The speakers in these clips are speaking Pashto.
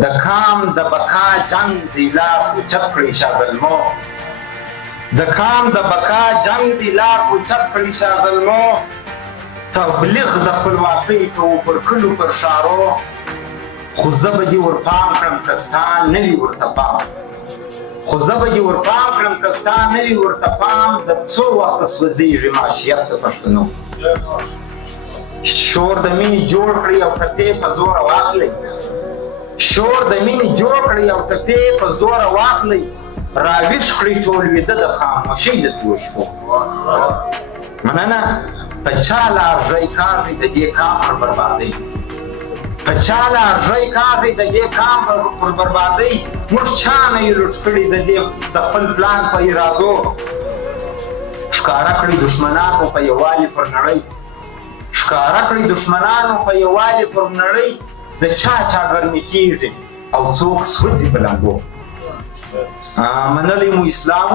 د کام د بقا جنگ دی لاس اوچت کړي شاه زلمو د کام د بقا جنگ دی لاس اوچت کړي شاه زلمو تبلیغ د خپلواکۍ کوو پر کلو پر ښارو خو زه به دې ورپام کړم که ستا نه وي ورته پام خو زه به دې ورپام کړم که ستا نه وي ورته پام د څو وخته سوځېږي معاشیت د پښتنو شور د مینې جوړ کړئ او ټپې په زوره واخلئ شور د مینې جوړ کړئ او ټپې په زوره واخلئ راویښ کړئ ټول ویده د خاموشۍ د تلو شپو مننه په چا لارژی کار دی د دې کام پر بربادۍ په چا لارژی کار دی د دې کام پر بربادۍ موږ چا نه یو لوټ کړي د خپل پلان په ارادو ښکاره کړي دښمنانو په یووالي پر نړۍ ښکاره کړي دښمنانو په یووالي پر نړۍ د چا ګرمي کېږي او څوک سوځي په لمبو منلی مو اسلام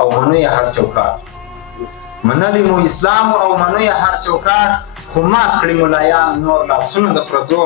او منو یې هر چوکاټ منلی مو اسلام او منو یې هر چوکاټ خو مات کړي ملایان نور لاسونه د پردو